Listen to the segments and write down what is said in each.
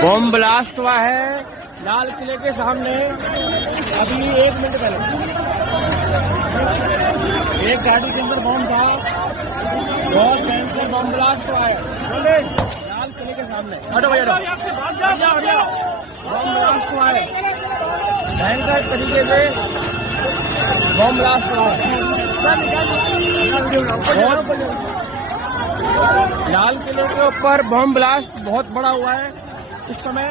Bomb blast हुआ है लाल किले के सामने अभी 1 मिनट पहले। एक गाड़ी के अंदर बॉम्ब था, बहुत भयंकर बॉम्ब ब्लास्ट हुआ है लाल किले के सामने। हटो भैया, बॉम्ब ब्लास्ट हुआ है भयंकर तरीके से, बॉम्ब ब्लास्ट हुआ है लाल किले के ऊपर। बॉम्ब ब्लास्ट बहुत बड़ा हुआ है इस समय।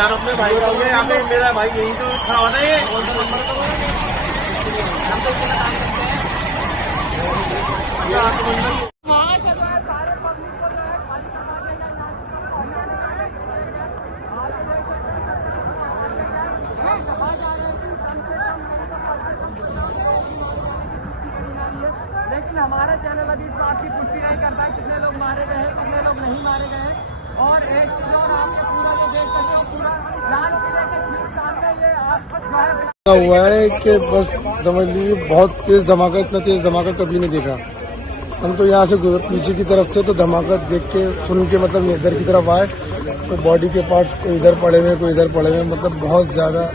अपने भाई मेरा भाई यही तो खड़ा होना है। लेकिन हमारा चैनल अभी इस बात की पुष्टि नहीं करता है कितने लोग मारे गए हैं, कितने लोग नहीं मारे गए हैं। और एक चीज और आपने पूरा जो देख सकते हो, पूरा लाल किले के ठीक सामने ये आसपास हुआ है कि बस समझ लीजिए बहुत तेज धमाका, इतना तेज धमाका कभी नहीं देखा। हम तो यहाँ से पीछे की तरफ थे तो धमाका देख के सुन के मतलब इधर की तरफ आए तो बॉडी के पार्ट्स कोई इधर पड़े हुए कोई इधर पड़े हुए, मतलब बहुत ज्यादा।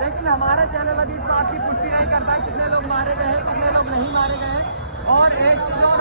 लेकिन हमारा चैनल अभी इस बात की पुष्टि नहीं करता है कितने लोग मारे गए हैं, कितने लोग नहीं मारे गए हैं। और एक चीज और